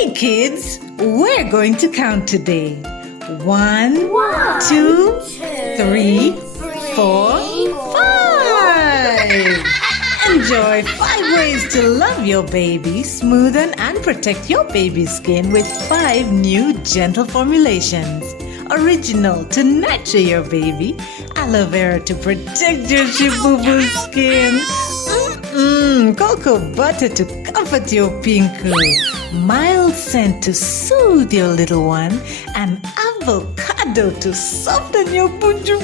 Hey kids, we're going to count today. One, two, three, 4, 5. Enjoy 5 ways to love your baby, smoothen and protect your baby's skin with 5 new gentle formulations. Original to nurture your baby, aloe vera to protect your chibubu skin, cocoa butter to comfort your pinku, mild scent to soothe your little one, and avocado to soften your buju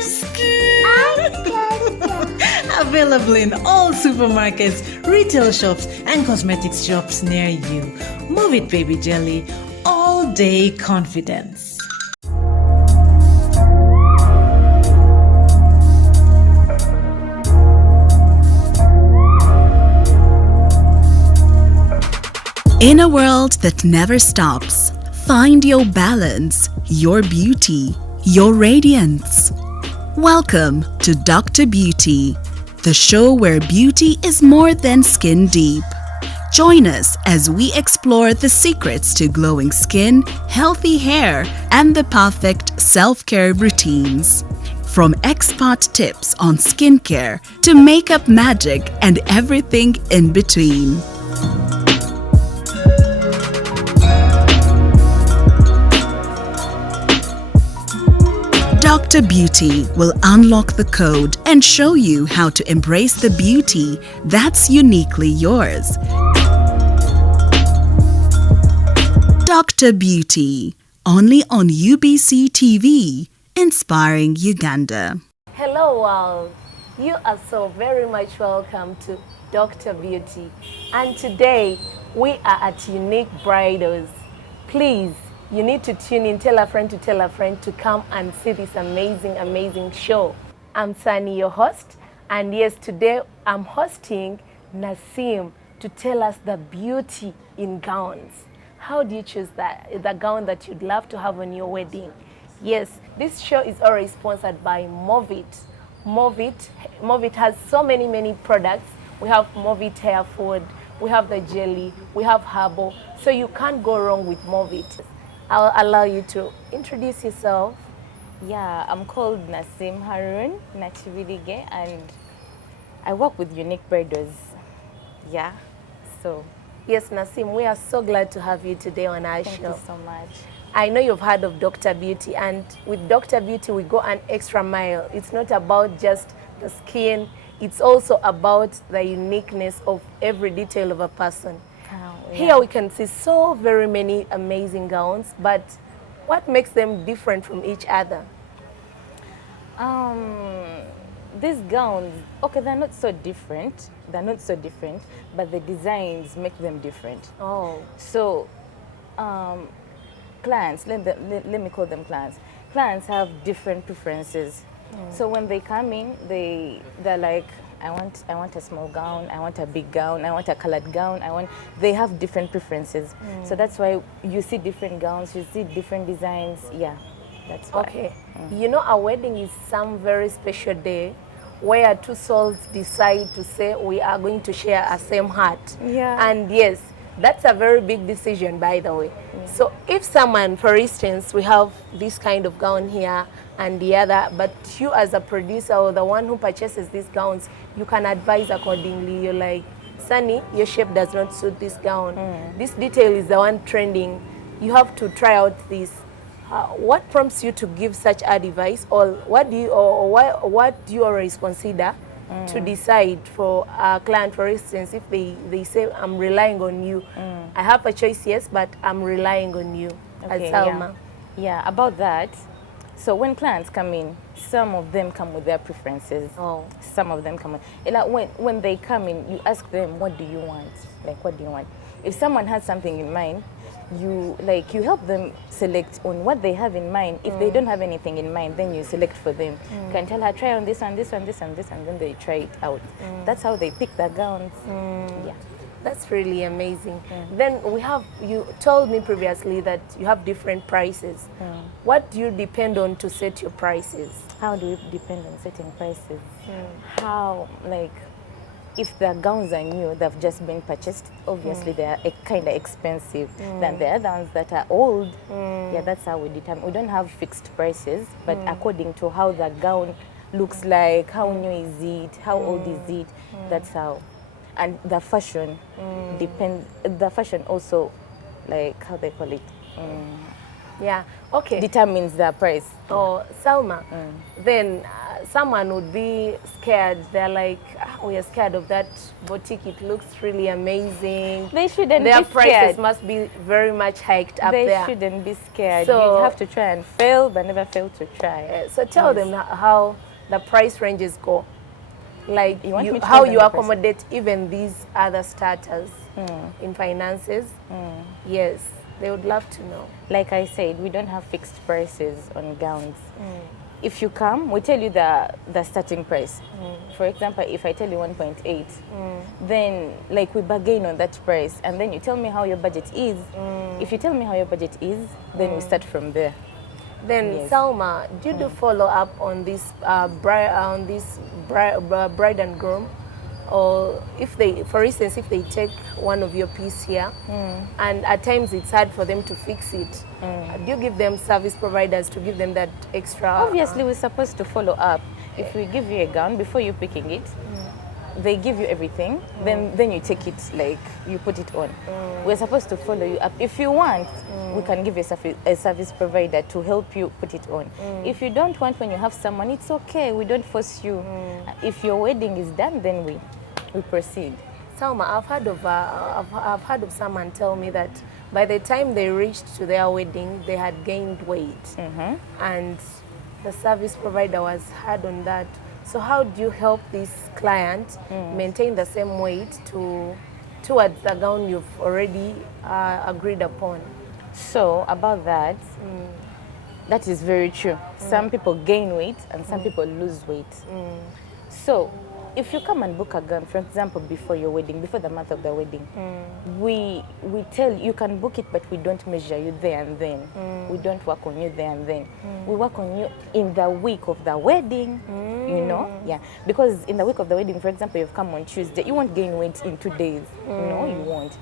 skin. Available in all supermarkets, retail shops, and cosmetics shops near you. Move it, baby jelly. All day confidence. In a world that never stops, find your balance, your beauty, your radiance. Welcome to Dr. Beauty, the show where beauty is more than skin deep. Join us as we explore the secrets to glowing skin, healthy hair, and the perfect self-care routines. From expert tips on skincare to makeup magic and everything in between. Dr. Beauty will unlock the code and show you how to embrace the beauty that's uniquely yours. Dr. Beauty, only on UBC TV, inspiring Uganda. Hello world, you are so very much welcome to Dr. Beauty, and today we are at UNIK BRIDALS. Please, you need to tune in, tell a friend to come and see this amazing show. I'm Sani, your host, and yes, today I'm hosting Nasim to tell us the beauty in gowns. How do you choose the gown that you'd love to have on your wedding? Yes, this show is already sponsored by Movit. Movit has so many products. We have Movit hair food, we have the jelly, we have herbal, so you can't go wrong with Movit. I'll allow you to introduce yourself. Yeah, I'm called Nasim Harun Nachividige, and I work with UNIK BRIDALS. Yeah, so. Yes, Nasim, we are so glad to have you today on our show. Thank you so much. I know you've heard of Dr. Beauty, and with Dr. Beauty, we go an extra mile. It's not about just the skin, it's also about the uniqueness of every detail of a person. Here we can see so very many amazing gowns, but what makes them different from each other? These gowns, okay, they're not so different, but the designs make them different. Oh. So, clients, let me call them clients. Clients have different preferences. So when they come in, they're like, I want a small gown, I want a big gown, I want a colored gown, they have different preferences. So that's why you see different gowns, you see different designs. Yeah, that's why. Okay. You know, a wedding is some very special day where two souls decide to say we are going to share a same heart. Yeah. And yes, that's a very big decision, by the way. So if someone, for instance, we have this kind of gown here and the other, but you as a producer or the one who purchases these gowns, you can advise accordingly. You're like, Sunny, your shape does not suit this gown. This detail is the one trending. You have to try out this. What prompts you to give such advice, or what do you always consider to decide for a client, for instance, if they say, I'm relying on you. I have a choice, yes, but I'm relying on you, okay, as Salma. Yeah, about that. So when clients come in, some of them come with their preferences. Oh. Some of them come in. Like when they come in, you ask them, what do you want? Like, what do you want? If someone has something in mind, you help them select on what they have in mind. If they don't have anything in mind, then you select for them. You can tell her, try on this one, this one, this one, this, and then they try it out. That's how they pick their gowns. Yeah. That's really amazing. Then you told me previously that you have different prices. What do you depend on to set your prices? How do you depend on setting prices? How, like, if the gowns are new, they've just been purchased, obviously they are kind of expensive than the other ones that are old. Yeah, that's how we determine. We don't have fixed prices, but according to how the gown looks like, how new is it, how old is it, that's how. And the fashion depends, the fashion also, like, how they call it, Yeah. Okay. determines the price. Oh, Salma, then someone would be scared. They're like, we are scared of that boutique. It looks really amazing. They shouldn't Their be prices scared. must be very much hiked up They there. shouldn't be scared. So- You have to try and fail, but never fail to try. So tell them how the price ranges go. Like You want me to how tell them you the price? accommodate even these other starters in finances. Yes, they would love to know. Like I said, we don't have fixed prices on gowns. If you come, we tell you the starting price. For example, if I tell you 1.8, then like we bargain on that price, and then you tell me how your budget is. If you tell me how your budget is, then we start from there. Then Yes. Salma, do you do follow up on this bride and groom, or if they, for instance, if they take one of your piece here, and at times it's hard for them to fix it, do you give them service providers to give them that extra? Obviously, we're supposed to follow up. If we give you a gown before you picking it, they give you everything, then you take it, like you put it on. We're supposed to follow you up. If you want, we can give you a service provider to help you put it on. If you don't want, when you have someone, it's okay. We don't force you. If your wedding is done, then we proceed. Salma, I've heard of someone tell me that by the time they reached to their wedding, they had gained weight, and the service provider was hard on that. So how do you help this client maintain the same weight towards the gown you've already agreed upon? So about that, that is very true. Some people gain weight and some people lose weight. So if you come and book a gown, for example, before your wedding, before the month of the wedding, we tell you can book it, but we don't measure you there and then. We don't work on you there and then. We work on you in the week of the wedding, you know? Yeah, because in the week of the wedding, for example, you've come on Tuesday, you won't gain weight in 2 days. No, you won't. So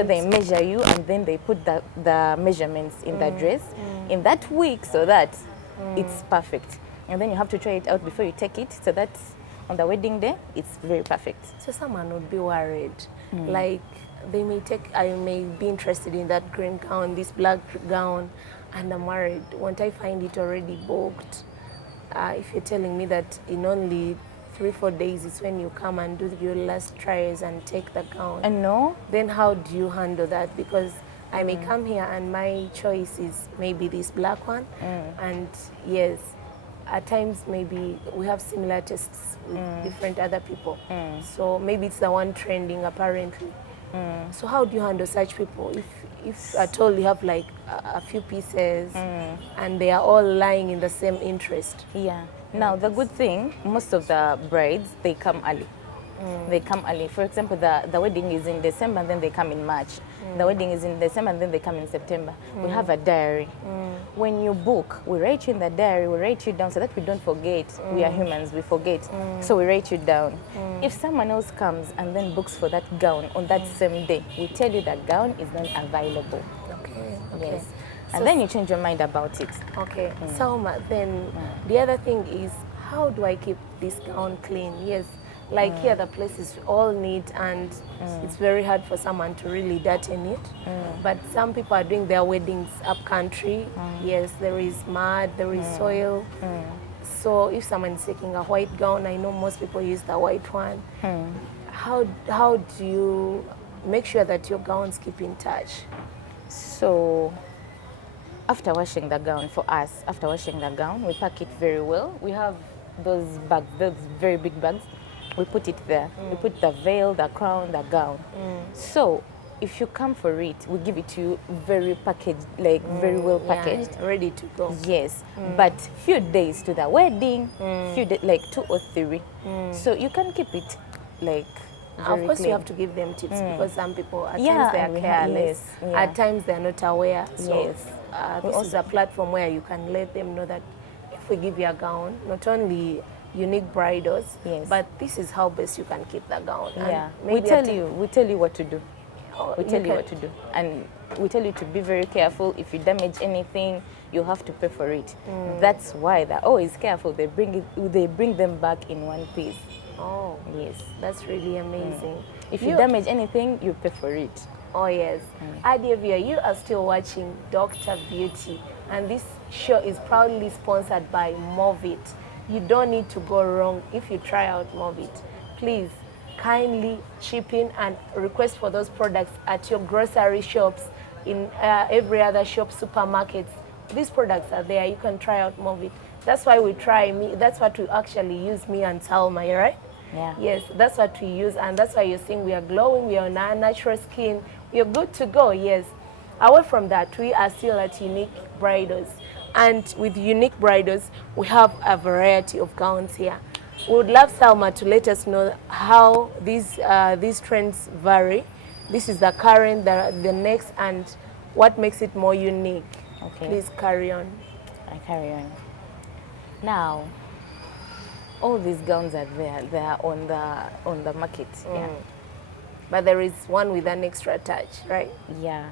And- they measure you, and then they put the measurements in the dress in that week, so that it's perfect. And then you have to try it out before you take it, so that on the wedding day, it's very perfect. So someone would be worried, like I may be interested in that green gown, this black gown, and I'm worried. Won't I find it already booked? If you're telling me that in only 3-4 days is when you come and do your last tries and take the gown, And no, then how do you handle that? Because I may come here and my choice is maybe this black one, and yes, at times maybe we have similar tastes with different other people. So maybe it's the one trending apparently. So how do you handle such people? If at all you have like a few pieces and they are all lying in the same interest. yeah. Now, the good thing, most of the brides, they come early. They come early. For example, the wedding is in December, and then they come in March. The wedding is in December, and then they come in September. We have a diary. When you book, we write you in the diary, we write you down so that we don't forget. We are humans, we forget. So we write you down. If someone else comes and then books for that gown on that same day, we tell you that gown is not available. Okay. Yes. So And then you change your mind about it. Okay, Salma, then the other thing is, how do I keep this gown clean? Yes, like here the place is all neat and it's very hard for someone to really dirten it. But some people are doing their weddings up country. Yes, there is mud, there is soil. So if someone is taking a white gown, I know most people use the white one. How do you make sure that your gowns keep in touch? So after washing the gown, for us, after washing the gown, we pack it very well. We have those bags, those very big bags. We put it there. We put the veil, the crown, the gown. So if you come for it, we give it to you very packaged, like very well packaged. Yeah, ready to go. Yes, but few days to the wedding, like 2 or 3. So you can keep it like very Of course, clean. you have to give them tips because some people at Yeah, times they are we careless, yes, yeah. at times they are not aware. So Yes. this is a platform where you can let them know that if we give you a gown, not only UNIK bridals. Yes. But this is how best you can keep the gown. And Yeah, maybe we tell you what to do. Oh, We tell you can- what to do, and we tell you to be very careful. If you damage anything, you have to pay for it. That's why they're always careful. They bring them back in one piece. Oh, Yes. that's really amazing. If you damage anything, you pay for it. Oh yes. Dear viewer, you are still watching Dr. Beauty, and this show is proudly sponsored by Movit. You don't need to go wrong if you try out Movit. Please kindly chip in and request for those products at your grocery shops, in every other shop, supermarkets. These products are there. You can try out Movit. That's why we try me. That's what we actually use, me and Salma, right? Yeah. Yes, that's what we use, and that's why you're seeing we are glowing, we are on our natural skin, we are good to go, yes. Away from that, we are still at UNIK Bridals. And with UNIK Bridals, we have a variety of gowns here. We would love Salma to let us know how these trends vary. This is the current, the next, and what makes it more unique. Okay. Please carry on. I carry on. Now, all these gowns are there. They are on the market. Yeah. But there is one with an extra touch, right? Yeah.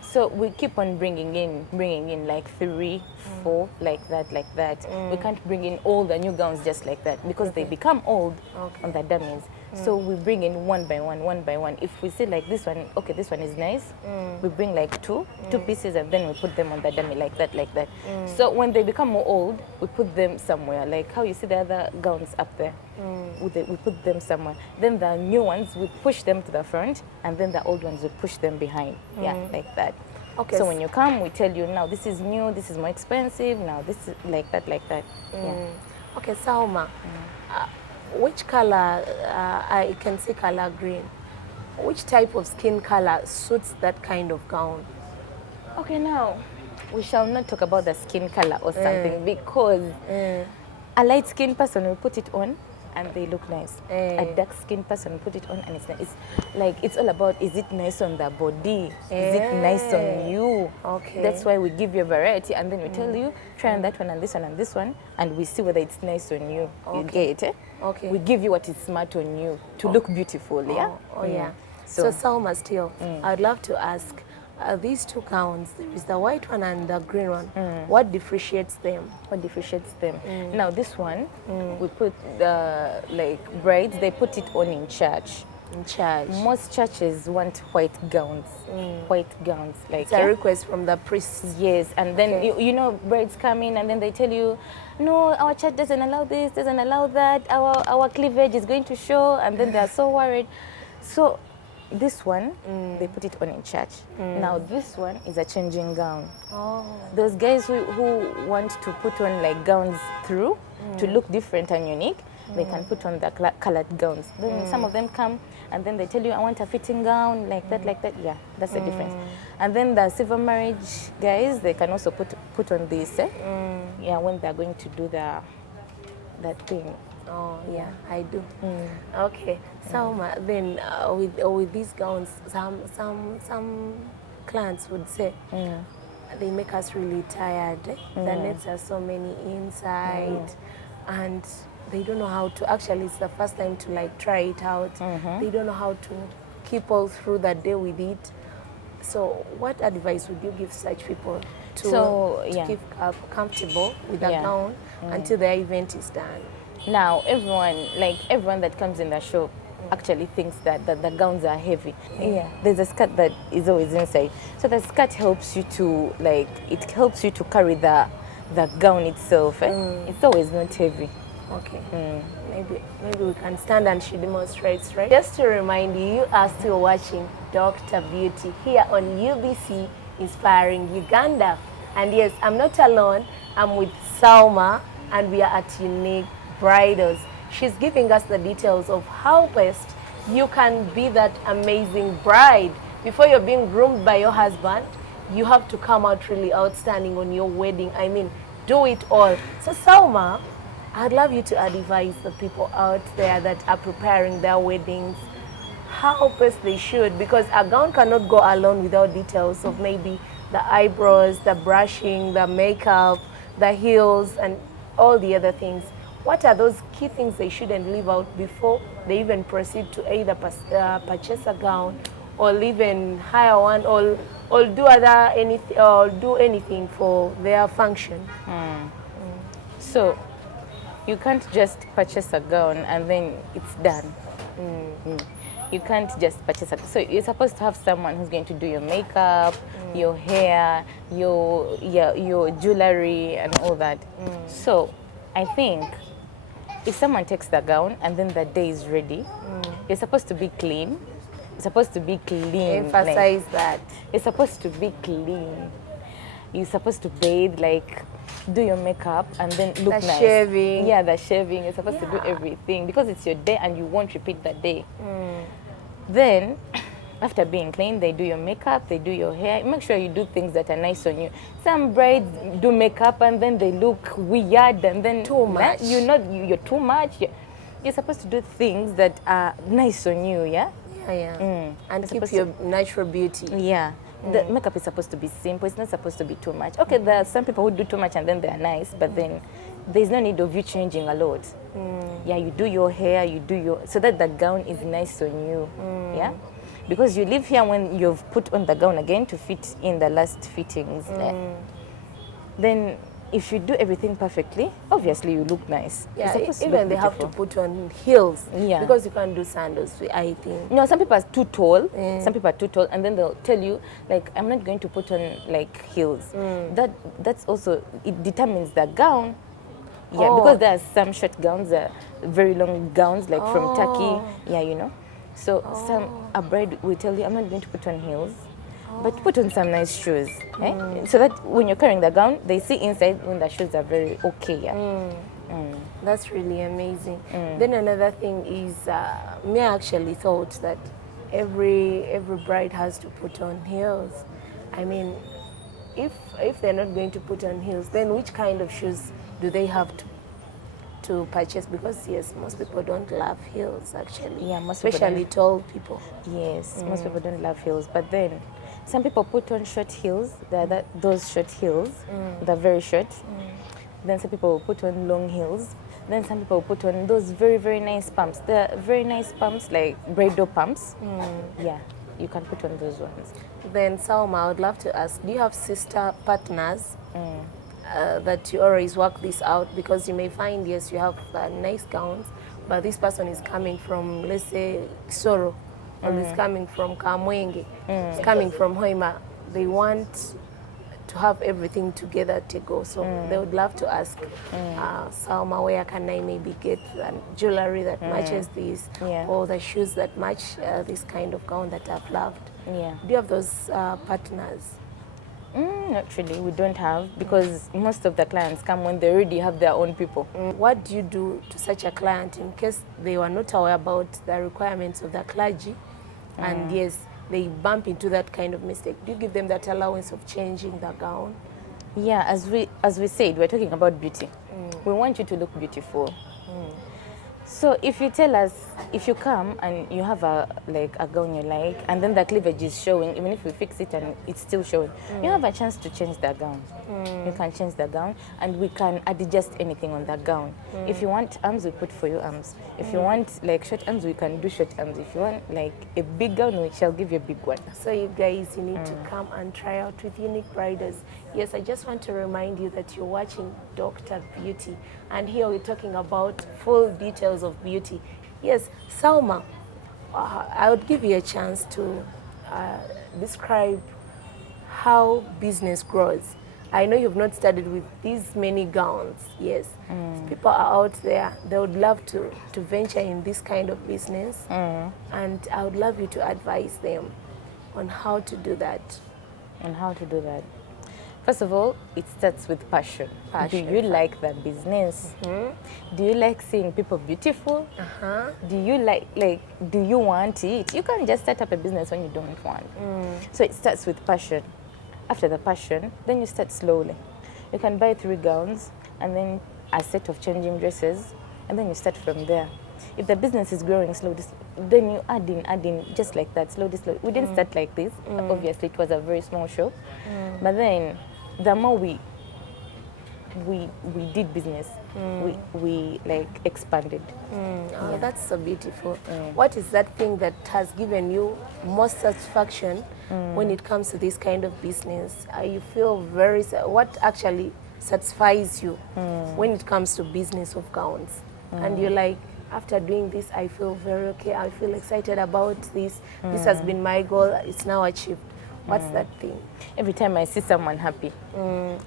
So we keep on bringing in like 3, 4, like that. We can't bring in all the new gowns just like that because they become old on the dummies. So we bring in one by one. If we see like this one, okay, this one is nice, we bring like two pieces and then we put them on the dummy like that. So when they become more old, we put them somewhere, like how you see the other gowns up there. We put them somewhere. Then the new ones, we push them to the front, and then the old ones, we push them behind. Yeah, like that. Okay. So when you come, we tell you, now this is new, this is more expensive, now this is like that. Yeah. Okay, Salma, which color, I can see color green, which type of skin color suits that kind of gown? Okay, now, we shall not talk about the skin color or something because a light skinned person will put it on and they look nice. A dark skinned person will put it on and it's nice. It's like, it's all about, is it nice on the body? Is it nice on you? Okay. That's why we give you a variety and then we tell you, try on that one and this one and this one, and we see whether it's nice on you. You get it? Okay. We give you what is smart on you to look beautiful, yeah? Oh yeah. So Salma, still, I'd love to ask, these two gowns, there is the white one and the green one. What differentiates them? What differentiates them? Now this one, we put the like brides, they put it on in church. In church. Most churches want white gowns. White gowns, like It's a request from the priest. yes, and then you know brides come in and then they tell you, no, our church doesn't allow this, doesn't allow that. Our cleavage is going to show, and then they are so worried. So this one, they put it on in church. Now this one is a changing gown. Oh. Those guys who want to put on like gowns through to look different and unique, they can put on the colored gowns. Then some of them come and then they tell you, I want a fitting gown like that. Yeah, that's the difference. And then the civil marriage guys, they can also put on this. Yeah, when they're going to do that thing. Oh yeah, I do. Okay, Salma, then with these gowns, some clients would say they make us really tired. The nets are so many inside, and they don't know how to. Actually, it's the first time to like try it out. They don't know how to keep all through the day with it. So, what advice would you give such people to keep comfortable with the gown until their event is done? Now, everyone that comes in the shop actually thinks that the gowns are heavy. Yeah, there's a skirt that is always inside. So the skirt helps you to it helps you to carry the gown itself. It's always not heavy. Okay. Maybe we can stand and she demonstrates, right? Just to remind you, you are still watching Dr. Beauty here on UBC Inspiring Uganda. And yes, I'm not alone. I'm with Salma and we are at UNIK Bridals. She's giving us the details of how best you can be that amazing bride. Before you're being groomed by your husband, you have to come out really outstanding on your wedding. I mean, do it all. So Salma, I'd love you to advise the people out there that are preparing their weddings how best they should, because a gown cannot go alone without details of maybe the eyebrows, the brushing, the makeup, the heels, and all the other things. what are those key things they shouldn't leave out before they even proceed to either purchase a gown or even hire one or do anything for their function? So you can't just purchase a gown and then it's done. You can't just purchase a, so you're supposed to have someone who's going to do your makeup, your hair, your jewelry and all that. So I think if someone takes the gown and then the day is ready, you're supposed to be clean. You're supposed to be clean. Emphasize that. You're supposed to be clean. You're supposed to bathe, like do your makeup and then look The nice. shaving. Yeah, the shaving. You're supposed to do everything because it's your day and you won't repeat that day. Then, after being clean, they do your makeup, they do your hair. Make sure you do things that are nice on you. Some brides do makeup and then they look weird and then Too much. You're too much. You're supposed to do things that are nice on you, yeah? And It's keep supposed your natural beauty. Yeah. The makeup is supposed to be simple. It's not supposed to be too much. Okay, there are some people who do too much and then they are nice, but then there's no need of you changing a lot. Yeah, you do your hair, so that the gown is nice on you. Yeah? Because you leave here when you've put on the gown again to fit in the last fittings. Then if you do everything perfectly, obviously you look nice. You're Yeah, supposed to even look they have to beautiful. put on heels. Yeah. Because you can't do sandals, I think. No, some people are too tall. Some people are too tall, and then they'll tell you, like, I'm not going to put on like heels. That's also, it determines the gown. Yeah, because there are some short gowns, very long gowns, like from Turkey. Yeah, you know. So a bride will tell you, I'm not going to put on heels, but put on some nice shoes. So that when you're carrying the gown, they see inside when the shoes are very okay. Yeah. That's really amazing. Then another thing is, me actually thought that every bride has to put on heels. I mean, if they're not going to put on heels, then which kind of shoes do they have to purchase? Because yes, most people don't love heels actually. Yeah, most people especially tall people. Yes, most people don't love heels, but then some people put on short heels. Those short heels, they're very short. Then some people will put on long heels. Then some people will put on those very, very nice pumps. They're very nice pumps, like bridal pumps. Yeah, you can put on those ones. Then Salma, I would love to ask, do you have sister partners that you always work this out? Because you may find, yes, you have nice gowns, but this person is coming from, let's say, Soro, or is coming from Kamwenge, is coming from Hoima. They want to have everything together to go. So they would love to ask, Salma, where can I maybe get jewelry that matches this, or the shoes that match this kind of gown that I've loved? Yeah. Do you have those partners? Not really, we don't have, because most of the clients come when they already have their own people. What do you do to such a client in case they were not aware about the requirements of the clergy, and yes, they bump into that kind of mistake? Do you give them that allowance of changing the gown? Yeah, as we said, we're talking about beauty. We want you to look beautiful. So if you tell us, if you come and you have a gown you like, and then the cleavage is showing, even if we fix it and it's still showing, you have a chance to change the gown. You can change the gown, and we can adjust anything on the gown. If you want arms, we put for you arms. If you want like short arms, we can do short arms. If you want like a big gown, we shall give you a big one. So you guys, you need to come and try out with UNIK Bridals. Yes, I just want to remind you that you're watching Dr. Beauty, and here we're talking about full details of beauty. Yes, Salma, I would give you a chance to describe how business grows. I know you've not started with these many gowns. Yes, people are out there, they would love to venture in this kind of business, and I would love you to advise them on how to do that. And how to do that? First of all, it starts with passion. Passion. Do you like the business? Do you like seeing people beautiful? Do you do you want it? You can't just start up a business when you don't want. So it starts with passion. After the passion, then you start slowly. You can buy 3 gowns and then a set of changing dresses, and then you start from there. If the business is growing slowly, then you add in, just like that, slowly. We didn't start like this. Obviously, it was a very small shop. But then, the more we we did business. We like expanded. Oh, that's so beautiful. What is that thing that has given you most satisfaction when it comes to this kind of business? You feel what actually satisfies you when it comes to business of gowns? And you're like, after doing this, I feel very okay. I feel excited about this. This has been my goal. It's now achieved. What's that thing? Every time I see someone happy,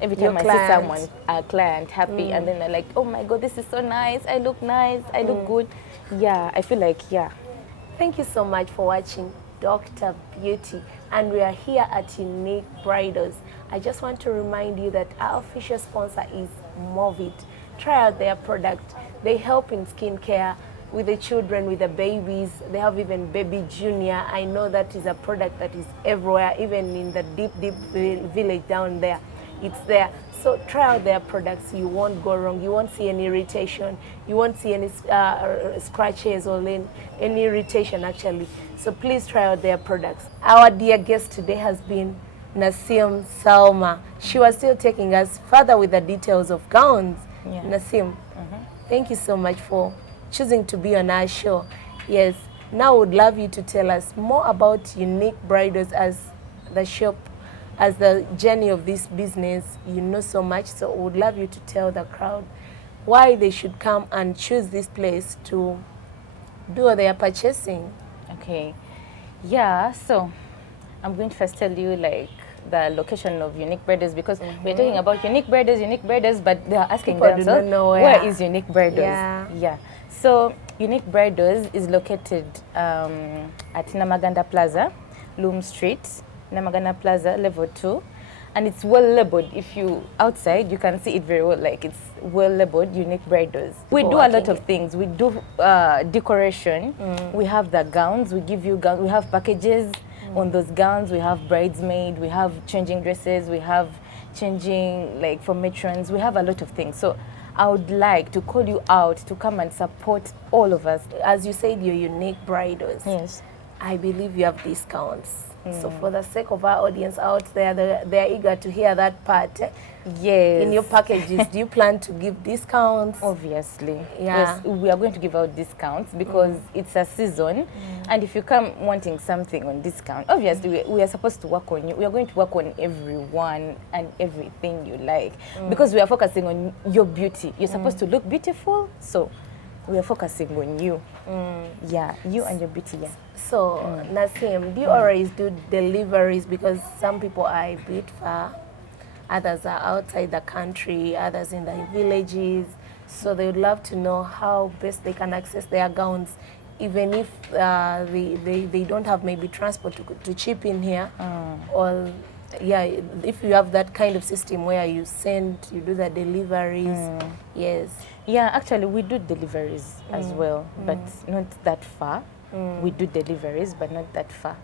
every Your time I see someone, a client happy, and then they're like, oh my God, this is so nice. I look nice. I look good. Yeah, I feel like, yeah. Thank you so much for watching Dr. Beauty, and we are here at UNIK Bridals. I just want to remind you that our official sponsor is Movit. Try out their product. They help in skincare with the children, with the babies. They have even Baby Junior. I know that is a product that is everywhere, even in the deep village down there. It's there. So try out their products. You won't go wrong. You won't see any irritation. You won't see any scratches or any irritation actually. So please try out their products. Our dear guest today has been Nasim Salma. She was still taking us further with the details of gowns. Yeah. Nasim, thank you so much for choosing to be on our show. Yes, now I would love you to tell us more about UNIK Bridals as the shop, as the journey of this business. You know so much, so I would love you to tell the crowd why they should come and choose this place to do their purchasing. Okay. Yeah, so I'm going to first tell you like the location of UNIK Bridals, because we're talking about UNIK Bridals, but they are asking People do themselves, not know where is UNIK Bridals? Yeah. So UNIK Bridals is located at Namaganda Plaza, Loom Street, Namaganda Plaza, level 2. And it's well labeled. If you outside, you can see it very well. Like it's well labeled, UNIK Bridals. We do a lot of things. We do decoration. We have the gowns. We give you gowns. We have packages on those gowns. We have bridesmaid. We have changing dresses. We have changing like for matrons. We have a lot of things. So I would like to call you out to come and support all of us. As you said, you're UNIK Bridals. Yes. I believe you have discounts. So for the sake of our audience out there, they're eager to hear that part. Yes. In your packages, do you plan to give discounts? Obviously. Yeah. Yes, we are going to give out discounts because it's a season. And if you come wanting something on discount, obviously we are supposed to work on you. We are going to work on everyone and everything you like. Because we are focusing on your beauty. You're supposed to look beautiful. So we are focusing on you. Yeah, you and your beauty, yeah. So, Nasim, do you always do deliveries? Because some people are a bit far, others are outside the country, others in the villages. So they would love to know how best they can access their gowns, even if they don't have maybe transport to chip in here. Or, yeah, if you have that kind of system where you do the deliveries. Yes. Yeah, actually we do deliveries as well, but not that far. We do deliveries, but not that far.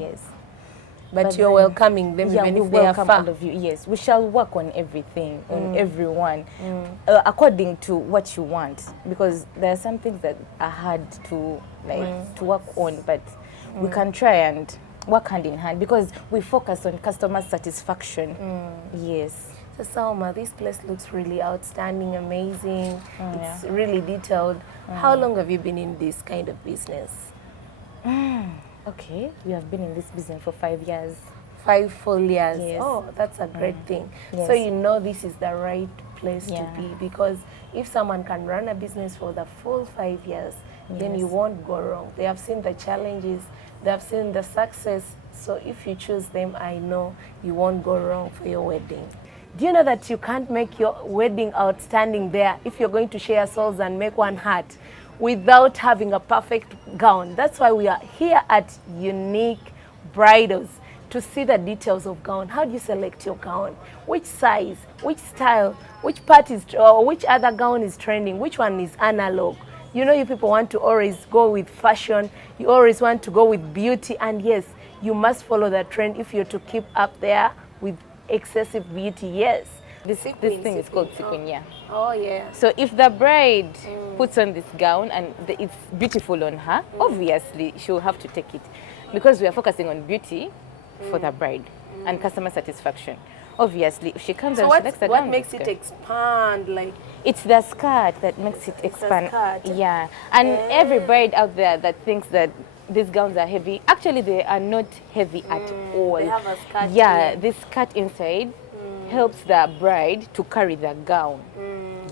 Yes. But you're welcoming them, even if they are far. All of you. Yes, we shall work on everything, on everyone, according to what you want. Because there are some things that are hard to to work on, but we can try and work hand in hand because we focus on customer satisfaction. Yes. So Salma, this place looks really outstanding, amazing. It's really detailed. How long have you been in this kind of business? Okay, we have been in this business for 5 years. 5 full years. Yes. Oh, that's a great thing. Yes. So you know this is the right place to be, because if someone can run a business for the full 5 years, then you won't go wrong. They have seen the challenges, they have seen the success. So if you choose them, I know you won't go wrong for your wedding. Do you know that you can't make your wedding outstanding there if you're going to share souls and make one heart without having a perfect gown? That's why we are here at UNIK Bridals to see the details of gown. How do you select your gown? Which size, which style, which part is, or which other gown is trending, which one is analog? You know, you people want to always go with fashion, you always want to go with beauty, and yes, you must follow the trend if you're to keep up there with excessive beauty. Yes. This thing is called sequin, yeah. Oh, yeah. So if the bride puts on this gown and it's beautiful on her, obviously she'll have to take it because we are focusing on beauty for the bride and customer satisfaction. obviously, if she comes So and what selects the gown, makes it's it good. expand? Like, It's the skirt that makes it expand. skirt. Yeah, and every bride out there that thinks that these gowns are heavy, actually they are not heavy at all. they have a skirt Yeah, in. this skirt inside helps the bride to carry the gown.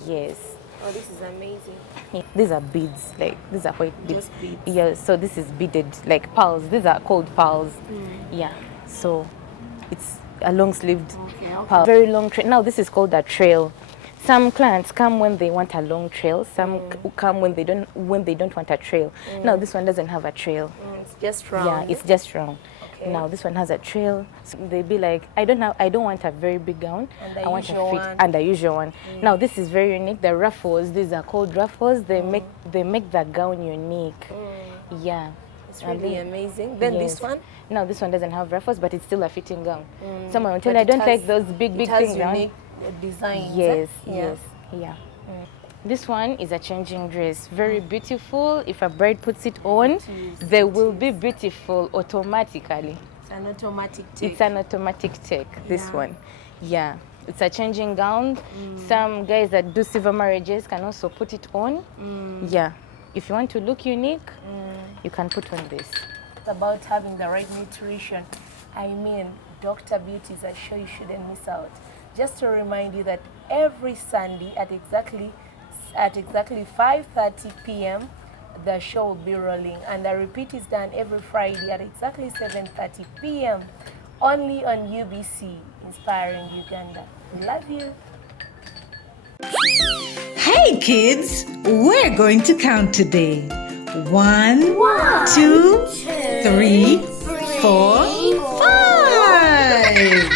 Yes. oh, this is amazing. These are beads, like these are white beads. Just beads. Yeah, so this is beaded, like pearls. These are called pearls. Yeah, so it's a long sleeved pearl. Very long trail. Now this is called a trail. Some clients come when they want a long trail. Some come when they don't want a trail. Now this one doesn't have a trail. It's just round. Yeah, it's just round. Okay. Now this one has a trail. So they be like, I don't want a very big gown. And the I want a usual fit one. and the usual one. Now this is very unique. The ruffles, these are called ruffles. They make the gown unique. Yeah. It's And really then- amazing. Then Yes. this one, Now this one doesn't have ruffles, but it's still a fitting gown. Someone will tell but you, I it don't has- like those big it has things. unique designs. Yes, Yeah. yes, yeah. This one is a changing dress. Very beautiful. If a bride puts it on, they will be beautiful automatically. It's an automatic take. It's an automatic take, this Yeah. one. Yeah. It's a changing gown. Some guys that do silver marriages can also put it on. Yeah. If you want to look unique, you can put on this. It's about having the right nutrition. I mean, Dr. Beauty is a show you shouldn't miss out. Just to remind you that every Sunday at exactly 5:30 p.m. the show will be rolling, and the repeat is done every Friday at exactly 7:30 p.m. only on UBC, Inspiring Uganda. Love you. Hey kids, we're going to count today. 1, 2, 3, 4, 5.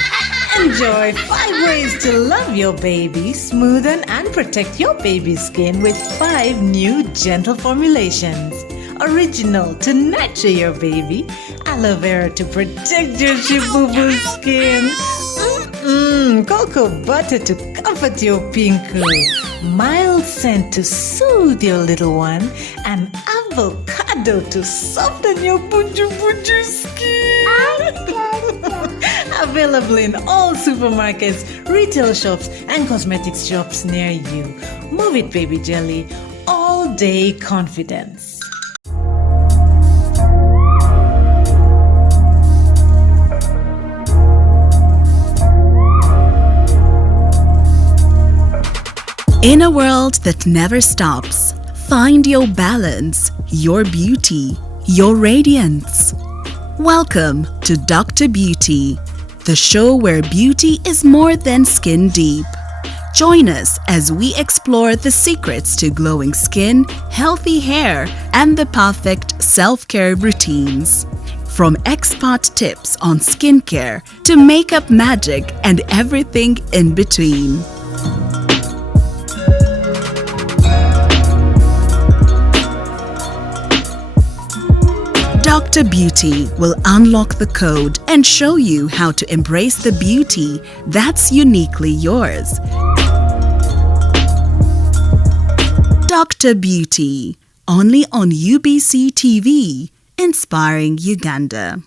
Enjoy 5 ways to love your baby, smoothen and protect your baby's skin with 5 new gentle formulations. Original to nurture your baby, aloe vera to protect your chibubu skin. Cocoa butter to comfort your pinku. Mild scent to soothe your little one, and avocado to soften your buju buju skin. Available in all supermarkets, retail shops, and cosmetics shops near you. Move it, baby jelly. All day confidence. In a world that never stops, find your balance, your beauty, your radiance. Welcome to Dr. Beauty, the show where beauty is more than skin deep. Join us as we explore the secrets to glowing skin, healthy hair, and the perfect self-care routines. From expert tips on skincare to makeup magic and everything in between. Dr. Beauty will unlock the code and show you how to embrace the beauty that's uniquely yours. Dr. Beauty, only on UBC TV, Inspiring Uganda.